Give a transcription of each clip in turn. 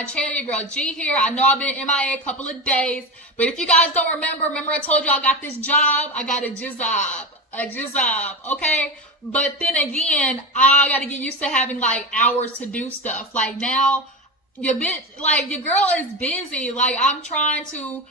my channel. Your girl G here. I know I've been MIA a couple of days, but if you guys don't remember I told you I got this job. I got a job, okay? But then again, I gotta get used to having like hours to do stuff. Like now, your girl is busy. Like I'm trying to,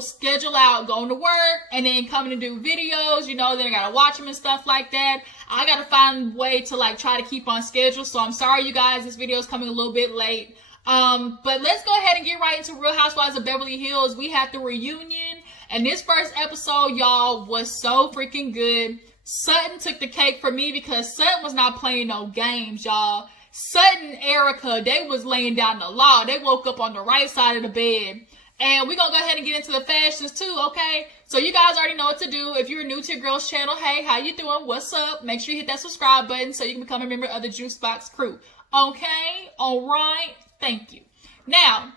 schedule out going to work and then coming to do videos, then I gotta watch them and stuff like that. I gotta find a way to like try to keep on schedule. So I'm sorry you guys, this video is coming a little bit late. But let's go ahead and get right into Real Housewives of Beverly Hills. We had the reunion, and this first episode, y'all, was so freaking good. Sutton took the cake for me because Sutton was not playing no games, y'all. Sutton and Erica, they was laying down the law. They woke up on the right side of the bed. And we're going to go ahead and get into the fashions too, okay? So you guys already know what to do. If you're new to your girl's channel, hey, how you doing? What's up? Make sure you hit that subscribe button so you can become a member of the Juice Box crew. Okay? All right? Thank you. Now,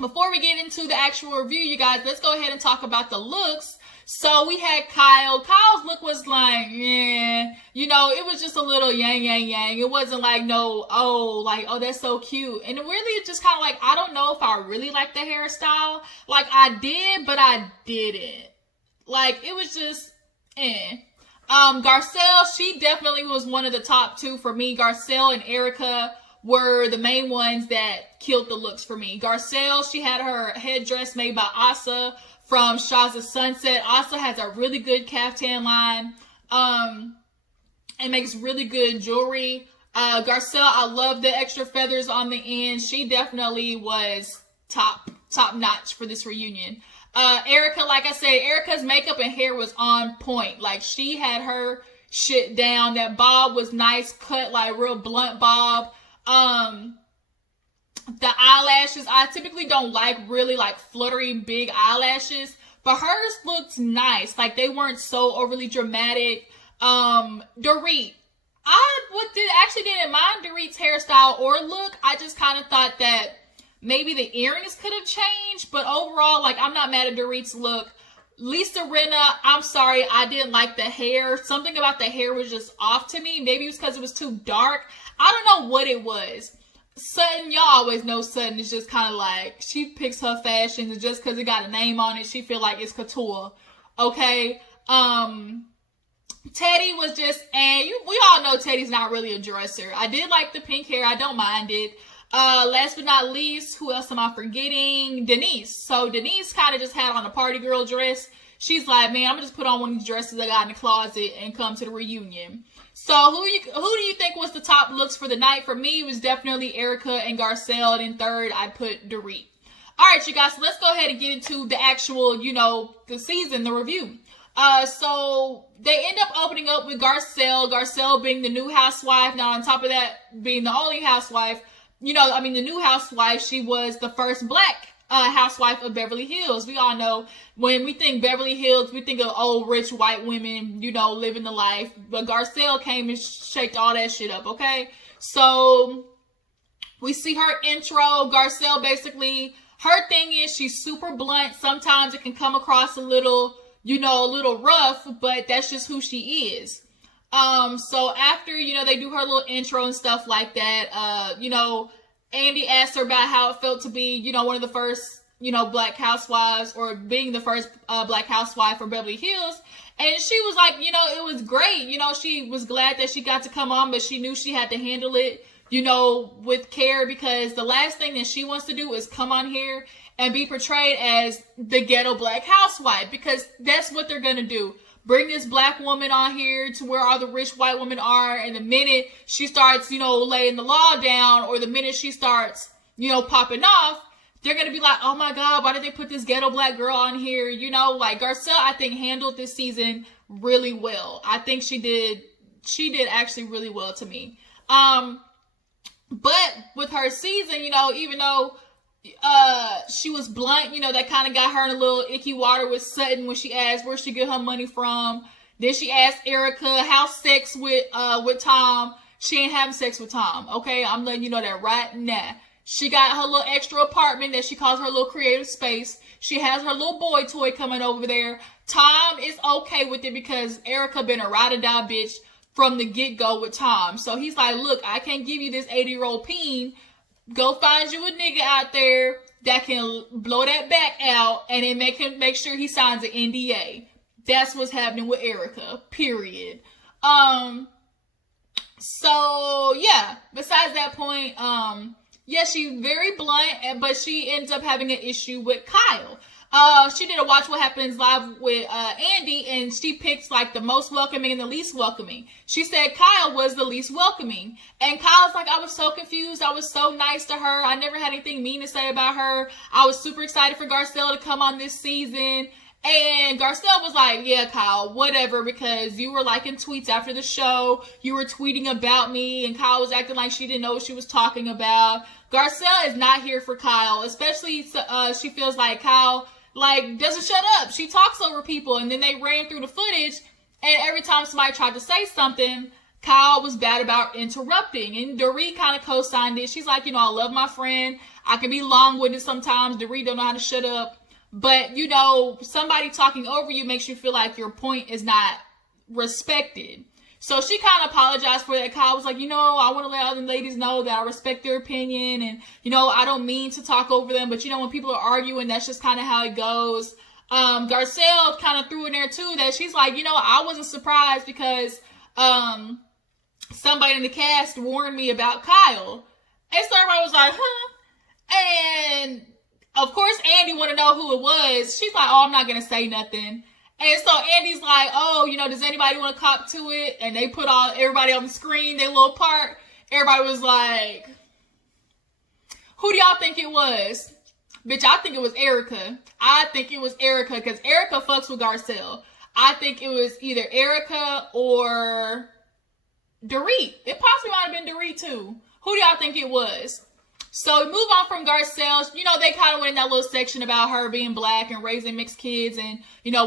before we get into the actual review, you guys, let's go ahead and talk about the looks. So we had Kyle. Kyle's look was like, yeah, it was just a little yang. It wasn't like oh, that's so cute. And it really just kind of like, I don't know if I really like the hairstyle. Like I did, but I didn't. Like it was just, Garcelle, she definitely was one of the top two for me. Garcelle and Erica were the main ones that killed the looks for me. Garcelle, she had her headdress made by Asa from Shahs of Sunset. Asa has a really good caftan line. It makes really good jewelry. Garcelle, I love the extra feathers on the end. She definitely was top notch for this reunion. Erica, like I said, Erica's makeup and hair was on point. Like she had her shit down. That bob was nice cut, like real blunt bob. The eyelashes, I typically don't like really like fluttery big eyelashes, but hers looked nice. Like they weren't so overly dramatic. Dorit, I actually didn't mind Dorit's hairstyle or look. I just kind of thought that maybe the earrings could have changed, but overall, like I'm not mad at Dorit's look. Lisa Rinna, I'm sorry, I didn't like the hair. Something about the hair was just off to me. Maybe it was because it was too dark. I don't know what it was. Sutton, y'all always know Sutton is just kind of like, she picks her fashions and just because it got a name on it, she feel like it's couture. Okay? Teddy was just, we all know Teddy's not really a dresser. I did like the pink hair. I don't mind it. Last but not least, who else am I forgetting? Denise. So Denise kind of just had on a party girl dress. She's like, man, I'm gonna just put on one of these dresses I got in the closet and come to the reunion. So who do you think was the top looks for the night? For me, it was definitely Erica and Garcelle. And then third, I put Dorit. All right, you guys, so let's go ahead and get into the actual, the season, the review. So they end up opening up with Garcelle. Garcelle being the new housewife. Now, on top of that, being the only housewife, the new housewife, she was the first black housewife of Beverly Hills. We all know when we think Beverly Hills, we think of old rich white women, living the life. But Garcelle came and shaked all that shit up, okay? So we see her intro. Garcelle basically, her thing is she's super blunt. Sometimes it can come across a little rough, but that's just who she is. So after, they do her little intro and stuff like that, Andy asked her about how it felt to be, one of the first, black housewives, or being the first black housewife for Beverly Hills. And she was like, it was great. She was glad that she got to come on, but she knew she had to handle it, with care, because the last thing that she wants to do is come on here and be portrayed as the ghetto black housewife, because that's what they're going to do. Bring this black woman on here to where all the rich white women are, and the minute she starts, laying the law down, or the minute she starts, popping off, they're going to be like, oh my God, why did they put this ghetto black girl on here? Like Garcelle, I think, handled this season really well. I think she did actually really well to me. But with her season, even though she was blunt, that kind of got her in a little icky water with Sutton when she asked where she get her money from. Then she asked Erica how sex with Tom. She ain't having sex with Tom, okay? I'm letting you know that right now. She got her little extra apartment that she calls her little creative space. She has her little boy toy coming over there. Tom is okay with it because Erica been a ride or die bitch from the get-go with Tom. So he's like, look, I can't give you this 80-year-old peen Go find you a nigga out there that can blow that back out and then make sure he signs an NDA. That's what's happening with Erica, period. So yeah, besides that point, yeah, she's very blunt, but she ends up having an issue with Kyle. She did a Watch What Happens live with Andy, and she picked like the most welcoming and the least welcoming. She said Kyle was the least welcoming, and Kyle's like, I was so confused. I was so nice to her. I never had anything mean to say about her. I was super excited for Garcelle to come on this season. And Garcelle was like, yeah, Kyle, whatever, because you were liking tweets after the show. You were tweeting about me, and Kyle was acting like she didn't know what she was talking about. Garcelle is not here for Kyle, especially she feels like Kyle like doesn't shut up. She talks over people, and then they ran through the footage, and every time somebody tried to say something, Kyle was bad about interrupting, and Dorit kind of co-signed it. She's like, I love my friend. I can be long-winded sometimes. Dorit don't know how to shut up. But, somebody talking over you makes you feel like your point is not respected. So she kind of apologized for that. Kyle was like, I want to let other ladies know that I respect their opinion. And, I don't mean to talk over them. But, when people are arguing, that's just kind of how it goes. Garcelle kind of threw in there, too, that she's like, I wasn't surprised because somebody in the cast warned me about Kyle. And so everybody was like, huh? And of course, Andy want to know who it was. She's like, I'm not going to say nothing. And so Andy's like, does anybody want to cop to it? And they put everybody on the screen, their little part. Everybody was like, who do y'all think it was? Bitch, I think it was Erica. I think it was Erica because Erica fucks with Garcelle. I think it was either Erica or Dorit. It possibly might have been Dorit too. Who do y'all think it was? So we move on from Garcelle. They kind of went in that little section about her being black and raising mixed kids and,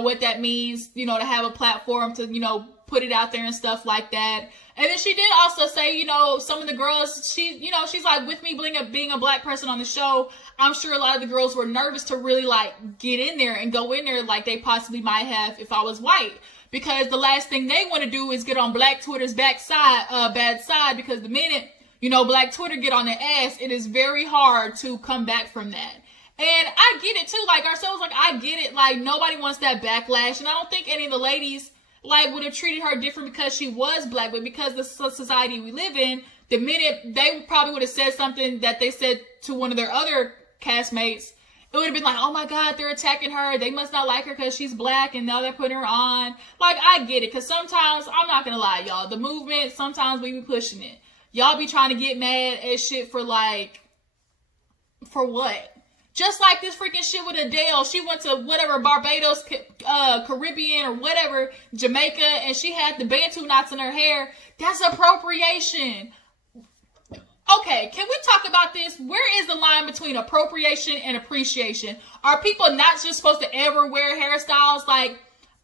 what that means, to have a platform to, put it out there and stuff like that. And then she did also say, some of the girls, she's like, with me being a black person on the show, I'm sure a lot of the girls were nervous to really like get in there and go in there like they possibly might have if I was white. Because the last thing they want to do is get on black Twitter's bad side, because the minute black Twitter get on their ass, it is very hard to come back from that. And I get it too. Like Garcelle was like, I get it. Like nobody wants that backlash. And I don't think any of the ladies like would have treated her different because she was black, but because the society we live in, the minute they probably would have said something that they said to one of their other castmates, it would have been like, oh my God, they're attacking her. They must not like her because she's black and now they're putting her on. Like I get it. Cause sometimes, I'm not going to lie, y'all, the movement, sometimes we be pushing it. Y'all be trying to get mad at shit for what? Just like this freaking shit with Adele. She went to whatever, Barbados, Caribbean or whatever, Jamaica, and she had the Bantu knots in her hair. That's appropriation. Okay, can we talk about this? Where is the line between appropriation and appreciation? Are people not just supposed to ever wear hairstyles? Like,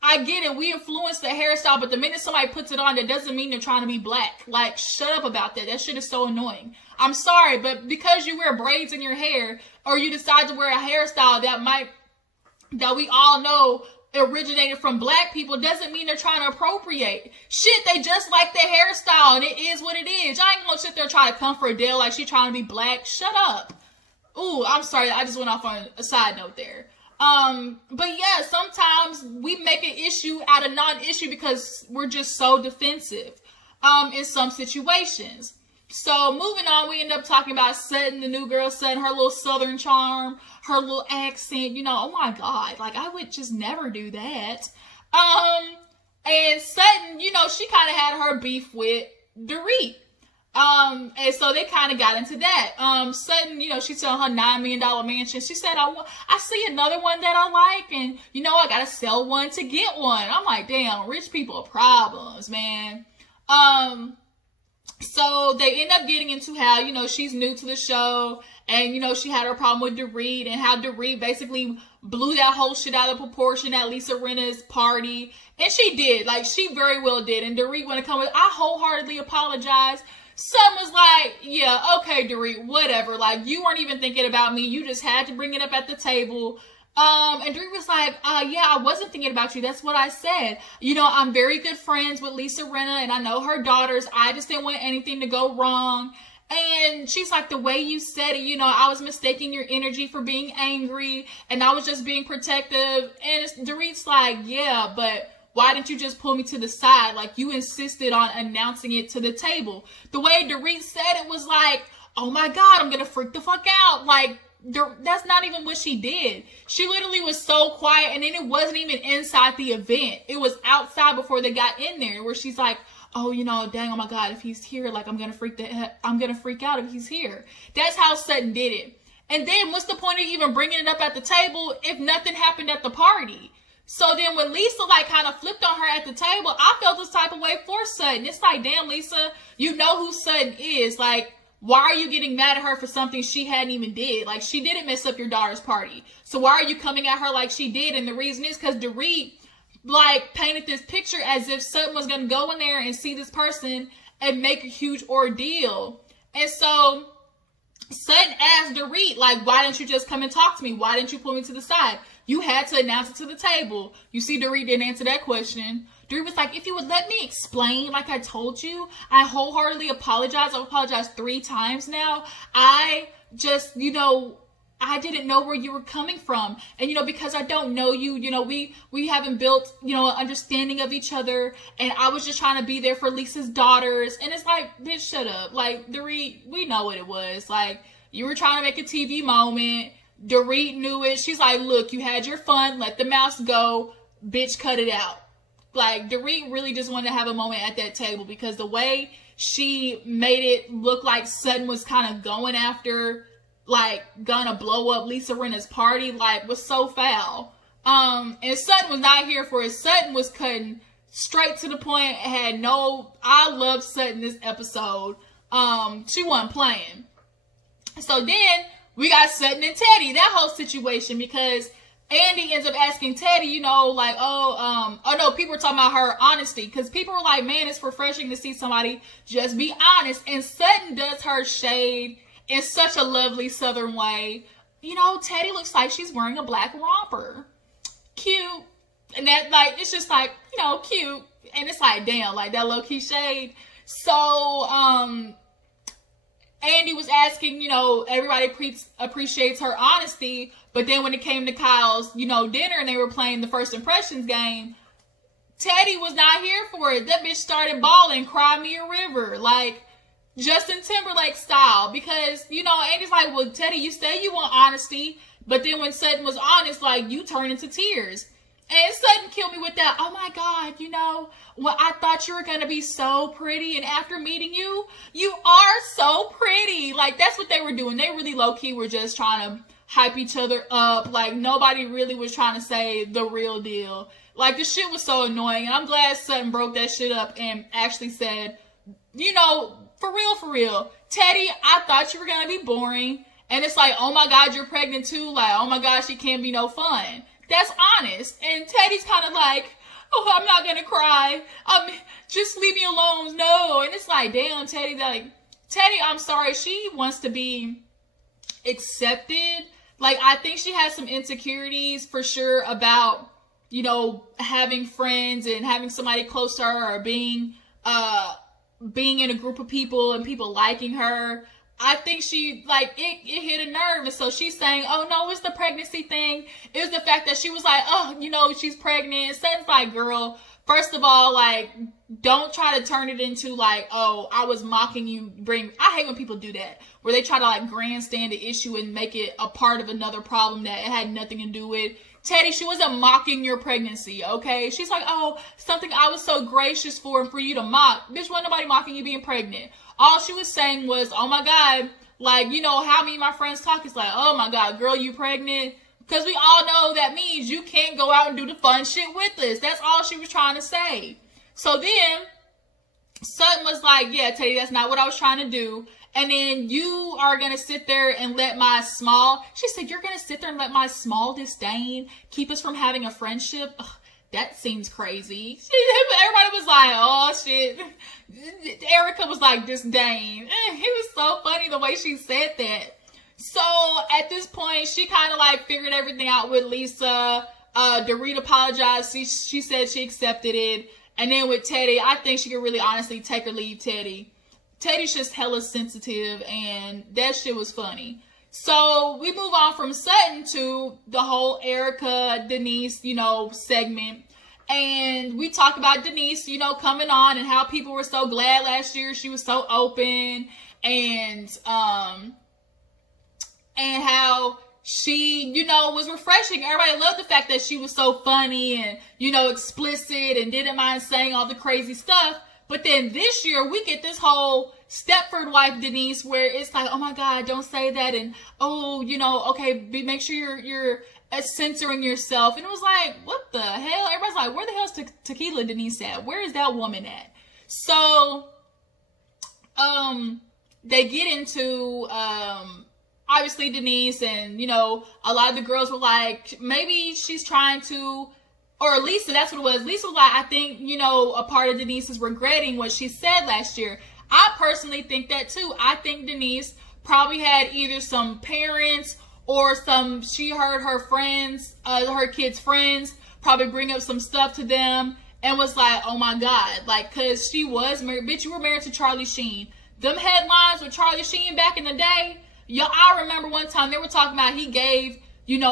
I get it, we influence the hairstyle, but the minute somebody puts it on, that doesn't mean they're trying to be black. Like, shut up about that. That shit is so annoying. I'm sorry, but because you wear braids in your hair, or you decide to wear a hairstyle that we all know originated from black people, doesn't mean they're trying to appropriate. Shit, they just like their hairstyle, and it is what it is. I ain't gonna sit there and try to come for Adele like she trying to be black. Shut up. Ooh, I'm sorry, I just went off on a side note there. But yeah, sometimes we make an issue out of non-issue because we're just so defensive, in some situations. So moving on, we end up talking about Sutton, the new girl Sutton, her little southern charm, her little accent, oh my God, like I would just never do that. And Sutton, she kind of had her beef with Dorit. And so they kind of got into that. Sutton, she's selling her $9 million mansion. She said, I see another one that I like, and I gotta sell one to get one. I'm like, damn, rich people are problems, man. So they end up getting into how, she's new to the show, and, she had her problem with Dorit, and how Dorit basically blew that whole shit out of proportion at Lisa Rinna's party. And she did, like, she very well did. And Dorit, when it comes, I wholeheartedly apologize. Some was like, yeah, okay, Dorit, whatever. Like, you weren't even thinking about me. You just had to bring it up at the table. And Dorit was like, yeah, I wasn't thinking about you. That's what I said. I'm very good friends with Lisa Rinna, and I know her daughters. I just didn't want anything to go wrong. And she's like, the way you said it, you know, I was mistaking your energy for being angry, and I was just being protective. And Dorit's like, yeah, but why didn't you just pull me to the side? Like, you insisted on announcing it to the table. The way Dorit said it was like, oh my God, I'm gonna freak the fuck out. Like, that's not even what she did. She literally was so quiet, and then it wasn't even inside the event. It was outside before they got in there, where she's like, oh, you know, dang, oh my God, if he's here, like, I'm gonna freak out if he's here. That's how Sutton did it. And then what's the point of even bringing it up at the table if nothing happened at the party? So then when Lisa, like, kind of flipped on her at the table, I felt this type of way for Sutton. It's like, damn, Lisa, you know who Sutton is. Like, why are you getting mad at her for something she hadn't even did? Like, she didn't mess up your daughter's party. So why are you coming at her like she did? And the reason is because Dorit, like, painted this picture as if Sutton was going to go in there and see this person and make a huge ordeal. And so Sutton asked Dorit, like, why didn't you just come and talk to me? Why didn't you pull me to the side? You had to announce it to the table. You see, Dorit didn't answer that question. Dorit was like, if you would let me explain, like I told you, I wholeheartedly apologize. I've apologized 3 times now. I just, you know, I didn't know where you were coming from. And, you know, because I don't know you, you know, we haven't built, you know, an understanding of each other. And I was just trying to be there for Lisa's daughters. And it's like, bitch, shut up. Like, Dorit, we know what it was. Like, you were trying to make a TV moment. Dorit knew it. She's like, look, you had your fun. Let the mouse go. Bitch, cut it out. Like, Dorit really just wanted to have a moment at that table, because the way she made it look like Sutton was kind of going after, like, gonna blow up Lisa Rinna's party, like, was so foul. And Sutton was not here for it. Sutton was cutting straight to the point. I love Sutton this episode. She wasn't playing. So then we got Sutton and Teddy, that whole situation, because Andy ends up asking Teddy, you know, like, oh no, people were talking about her honesty, because people were like, man, it's refreshing to see somebody just be honest. And Sutton does her shade in such a lovely Southern way. You know, Teddy looks like she's wearing a black romper. Cute. And that, like, it's just like, you know, cute. And it's like, damn, like, that low-key shade. So, Andy was asking, you know, everybody appreciates her honesty, but then when it came to Kyle's, you know, dinner and they were playing the first impressions game, Teddy was not here for it. That bitch started bawling, cry me a river, like Justin Timberlake style, because, you know, Andy's like, well, Teddy, you say you want honesty, but then when Sutton was honest, like, you turn into tears. And Sutton killed me with that, oh my God, you know, well, I thought you were going to be so pretty, and after meeting you, you are so pretty. Like, that's what they were doing. They really low-key were just trying to hype each other up. Like, nobody really was trying to say the real deal. Like, the shit was so annoying, and I'm glad Sutton broke that shit up and actually said, you know, for real, Teddy, I thought you were going to be boring. And it's like, oh my God, you're pregnant too. Like, oh my God, she can't be no fun. That's honest. And Teddy's kind of like, oh, I'm not going to cry. Just leave me alone. No. And it's like, damn, Teddy, like, Teddy, I'm sorry. She wants to be accepted. Like, I think she has some insecurities for sure about, you know, having friends and having somebody close to her, or being in a group of people and people liking her. I think she, like, it hit a nerve. And so she's saying, oh no, it's the pregnancy thing. It was the fact that she was like, oh, you know, she's pregnant. Sutton's like, girl, first of all, like, don't try to turn it into like, oh, I was mocking you. I hate when people do that, where they try to like grandstand the issue and make it a part of another problem that it had nothing to do with. Teddy, she wasn't mocking your pregnancy, okay? She's like, oh, something I was so gracious for, and for you to mock. Bitch, wasn't nobody mocking you being pregnant. All she was saying was, oh my God, like, you know, how me and my friends talk, it's like, oh my God, girl, you pregnant? Because we all know that means you can't go out and do the fun shit with us. That's all she was trying to say. So then Sutton was like, yeah, Teddy, that's not what I was trying to do. And then you are going to sit there and let she said, you're going to sit there and let my small disdain keep us from having a friendship? Ugh, that seems crazy. Everybody was like, oh shit. Erica was like, disdain. It was so funny the way she said that. So at this point, she kind of like figured everything out with Lisa. Dorit apologized. She said she accepted it. And then with Teddy, I think she could really honestly take or leave Teddy. Teddy's just hella sensitive, and that shit was funny. So we move on from Sutton to the whole Erica, Denise, segment. And we talk about Denise, coming on and how people were so glad last year. She was so open, and how she, was refreshing. Everybody loved the fact that she was so funny and, explicit and didn't mind saying all the crazy stuff. But then this year we get this whole Stepford wife Denise where it's like, oh my God, don't say that. And, okay, make sure you're censoring yourself. And it was like, what the hell? Everybody's like, where the hell's Tequila Denise at? Where is that woman at? So, they get into, obviously Denise, and, a lot of the girls were like, maybe she's trying to, or Lisa, that's what it was. Lisa was like, I think, a part of Denise is regretting what she said last year. I personally think that too. I think Denise probably had either some parents or she heard her friends, her kids' friends, probably bring up some stuff to them and was like, oh my God, like, cause she was married. Bitch, you were married to Charlie Sheen. Them headlines with Charlie Sheen back in the day, I remember one time they were talking about he gave,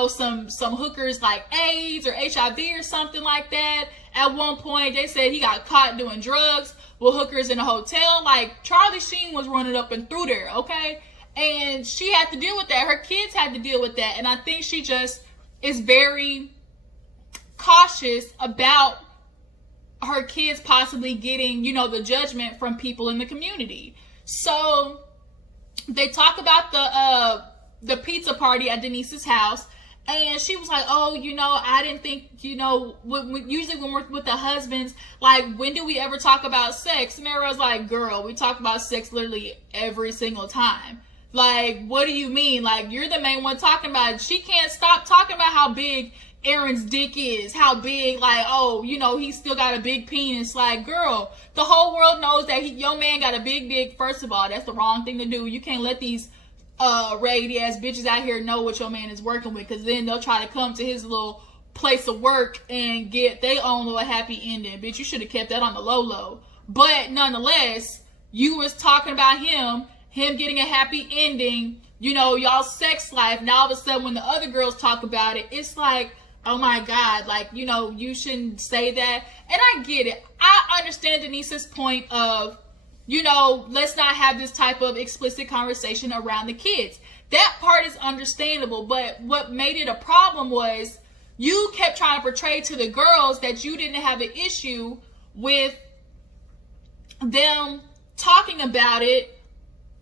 some hookers like AIDS or HIV or something like that. At one point, they said he got caught doing drugs with hookers in a hotel. Like, Charlie Sheen was running up and through there, okay? And she had to deal with that. Her kids had to deal with that. And I think she just is very cautious about her kids possibly getting, the judgment from people in the community. So they talk about the pizza party at Denise's house, and she was like, oh, I didn't think, usually when we're with the husbands, like, when do we ever talk about sex? And everyone's like, girl, we talk about sex literally every single time. Like, what do you mean? Like, you're the main one talking about it. She can't stop talking about how big Aaron's dick is, how big, like, oh, he's still got a big penis. Like, girl, the whole world knows that your man got a big dick. First of all, that's the wrong thing to do. You can't let these raggedy ass bitches out here know what your man is working with, because then they'll try to come to his little place of work and get their own little happy ending. Bitch, you should have kept that on the low. But nonetheless, you was talking about him getting a happy ending, y'all's sex life. Now all of a sudden when the other girls talk about it, it's like, oh my God, like, you shouldn't say that. And I get it. I understand Denise's point of, let's not have this type of explicit conversation around the kids. That part is understandable, but what made it a problem was you kept trying to portray to the girls that you didn't have an issue with them talking about it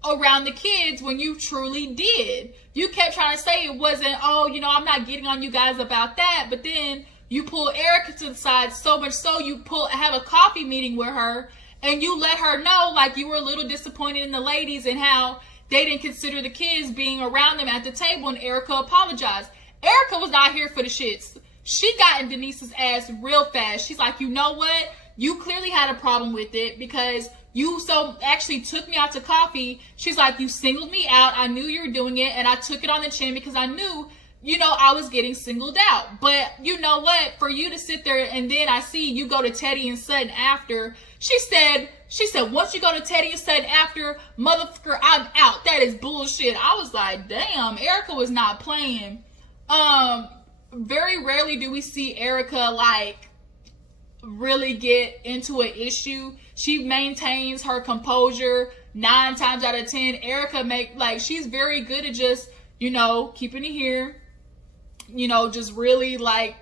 around the kids when you truly did. You kept trying to say it wasn't, oh, I'm not getting on you guys about that, but then you pull Erica to the side so much so you have a coffee meeting with her, and you let her know, like, you were a little disappointed in the ladies and how they didn't consider the kids being around them at the table, and Erica apologized. Erica was not here for the shits. She got in Denise's ass real fast. She's like, you know what? You clearly had a problem with it because you actually took me out to coffee. She's like, you singled me out. I knew you were doing it, and I took it on the chin because I knew, I was getting singled out. But you know what? For you to sit there and then I see you go to Teddy and Sutton after, she said, once you go to Teddy and Sutton after, motherfucker, I'm out. That is bullshit. I was like, damn, Erica was not playing. Very rarely do we see Erica, like, really get into an issue. She maintains her composure 9 times out of 10. Erica she's very good at just, keeping it here. Just really like,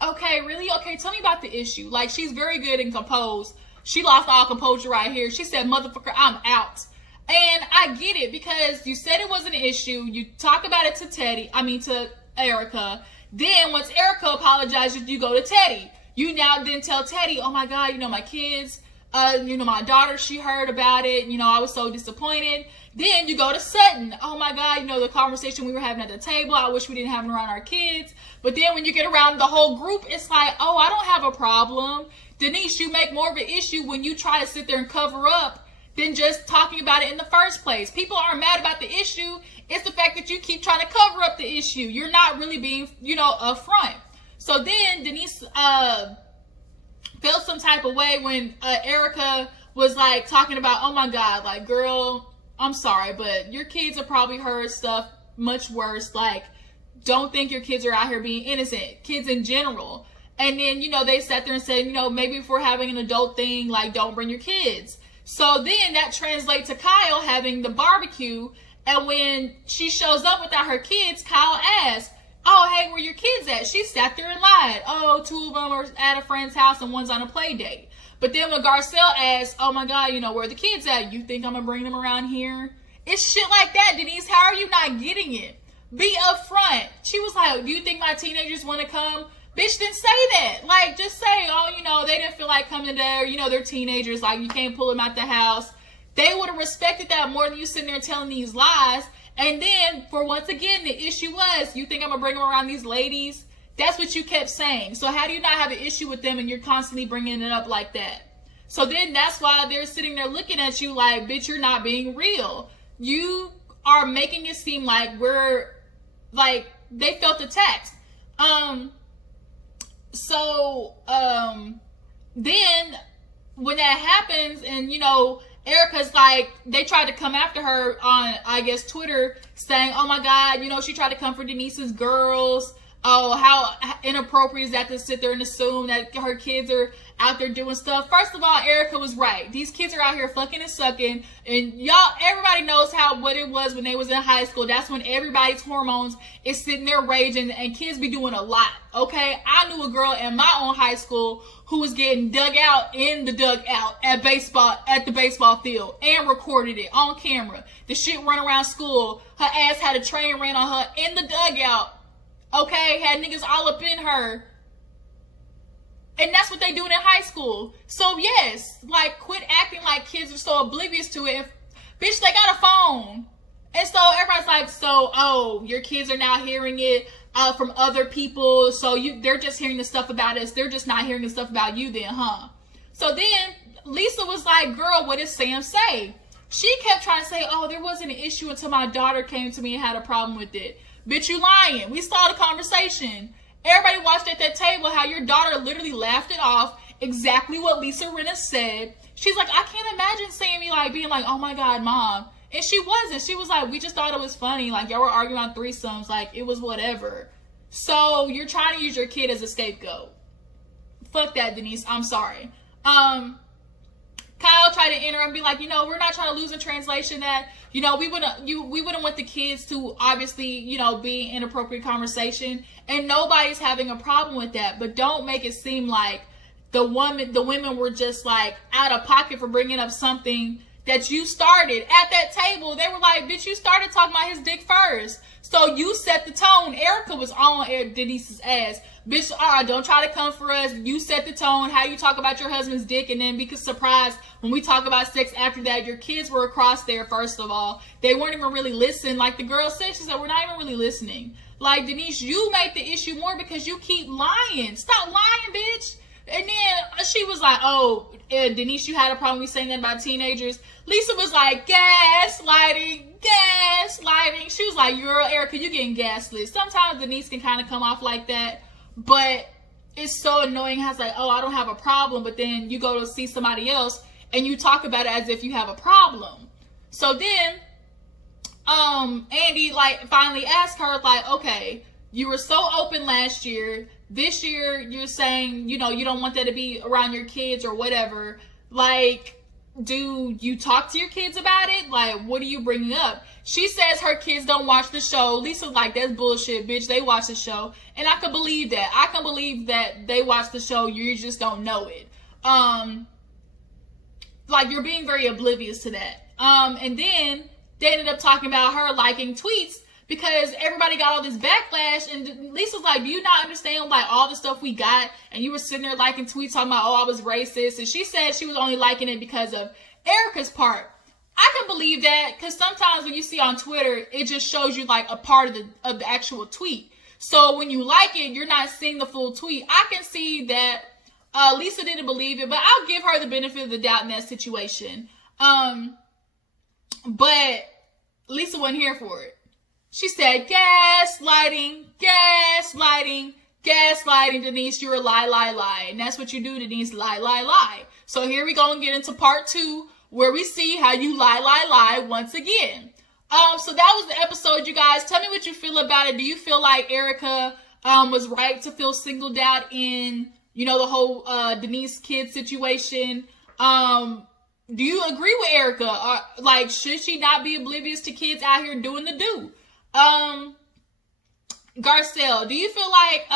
okay, really? Okay, tell me about the issue. Like, she's very good and composed. She lost all composure right here. She said, motherfucker, I'm out. And I get it, because you said it was an issue. You talk about it to Erica. Then once Erica apologizes, you go to Teddy. You now then tell Teddy, oh my God, my kids, my daughter, she heard about it. I was so disappointed. Then you go to Sutton. Oh my God, the conversation we were having at the table, I wish we didn't have it around our kids. But then when you get around the whole group, it's like, oh, I don't have a problem. Denise, you make more of an issue when you try to sit there and cover up than just talking about it in the first place. People aren't mad about the issue. It's the fact that you keep trying to cover up the issue. You're not really being, upfront. So then Denise felt some type of way when Erica was like talking about, oh my God, like, girl, I'm sorry, but your kids have probably heard stuff much worse. Like, don't think your kids are out here being innocent, kids in general. And then, you know, they sat there and said, you know, maybe if we're having an adult thing, like, don't bring your kids. So then that translates to Kyle having the barbecue. And when she shows up without her kids, Kyle asks, oh, hey, where your kids at? She sat there and lied. Oh, 2 of them are at a friend's house and one's on a play date. But then when Garcelle asks, oh my God, you know, where the kids at? You think I'm going to bring them around here? It's shit like that, Denise. How are you not getting it? Be upfront. She was like, do you think my teenagers want to come? Bitch, didn't say that. Like, just say, oh, you know, they didn't feel like coming today, or, you know, they're teenagers. Like, you can't pull them out the house. They would have respected that more than you sitting there telling these lies. And then, for once again, the issue was, you think I'm going to bring them around these ladies? That's what you kept saying. So how do you not have an issue with them and you're constantly bringing it up like that? So then that's why they're sitting there looking at you like, bitch, you're not being real. You are making it seem like we're, like, they felt attacked. Then when that happens and, you know, Erica's like, they tried to come after her on, I guess, Twitter saying, oh my God, you know, she tried to come for Denise's girls. Oh, how inappropriate is that to sit there and assume that her kids are out there doing stuff? First of all, Erica was right. These kids are out here fucking and sucking. And y'all, everybody knows what it was when they was in high school. That's when everybody's hormones is sitting there raging and kids be doing a lot. Okay? I knew a girl in my own high school who was getting dug out in the dugout at the baseball field and recorded it on camera. The shit run around school. Her ass had a train ran on her in the dugout. Okay, had niggas all up in her. And that's what they doing in high school. So yes, like, quit acting like kids are so oblivious to it. Bitch, they got a phone. And so everybody's like, so, oh, your kids are now hearing it from other people. So they're just hearing the stuff about us. They're just not hearing the stuff about you then, huh? So then Lisa was like, girl, what did Sam say? She kept trying to say, oh, there wasn't an issue until my daughter came to me and had a problem with it. Bitch, you lying. We saw the conversation. Everybody watched at that table how your daughter literally laughed it off. Exactly what Lisa Rinna said. She's like, I can't imagine Sammy like being like, oh my God, mom. And she wasn't. She was like, we just thought it was funny. Like, y'all were arguing on threesomes. Like, it was whatever. So you're trying to use your kid as a scapegoat. Fuck that, Denise. I'm sorry. Kyle tried to enter and be like, you know, we're not trying to lose in translation that, you know, we wouldn't want the kids to obviously, you know, be in inappropriate conversation, and nobody's having a problem with that. But don't make it seem like the women were just like out of pocket for bringing up something that you started at that table. They were like, bitch, you started talking about his dick first. So you set the tone. Erica was on Denise's ass. Bitch, don't try to come for us. You set the tone. How you talk about your husband's dick and then be surprised when we talk about sex after that. Your kids were across there, first of all. They weren't even really listening. Like the girl said, she said, we're not even really listening. Like, Denise, you make the issue more because you keep lying. Stop lying, bitch. And then she was like, oh, Denise, you had a problem with saying that about teenagers. Lisa was like, gaslighting. She was like, you're Erica, you getting gaslit. Sometimes Denise can kind of come off like that. But it's so annoying how it's like, oh, I don't have a problem. But then you go to see somebody else and you talk about it as if you have a problem. So then Andy like finally asked her, like, okay, you were so open last year. This year you're saying, you know, you don't want that to be around your kids or whatever. Like, do you talk to your kids about it? Like, what are you bringing up? She says her kids don't watch the show. Lisa's like, that's bullshit, bitch. They watch the show. And I can believe that. I can believe that they watch the show. You just don't know it. Like, you're being very oblivious to that. And then they ended up talking about her liking tweets because everybody got all this backlash. And Lisa's like, do you not understand, like, all the stuff we got? And you were sitting there liking tweets talking about, oh, I was racist. And she said she was only liking it because of Erica's part. I can believe that because sometimes when you see on Twitter, it just shows you like a part of the actual tweet. So when you like it, you're not seeing the full tweet. I can see that Lisa didn't believe it, but I'll give her the benefit of the doubt in that situation. But Lisa wasn't here for it. She said, gaslighting, gaslighting, Denise. You're a lie. And that's what you do, Denise. Lie. So here we go and get into part 2, where we see how you lie once again. So that was the episode, you guys. Tell me what you feel about it. Do you feel like Erica was right to feel singled out in, you know, the whole Denise kid situation? Do you agree with Erica? Like, should she not be oblivious to kids out here doing the do? Garcelle, do you feel like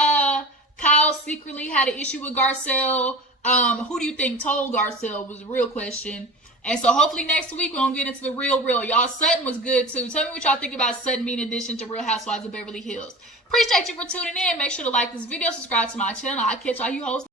Kyle secretly had an issue with Garcelle? Who do you think told Garcelle was the real question? And so hopefully next week we're going to get into the real. Y'all, Sutton was good too. Tell me what y'all think about Sutton being in addition to Real Housewives of Beverly Hills. Appreciate you for tuning in. Make sure to like this video, subscribe to my channel. I'll catch all you hoes.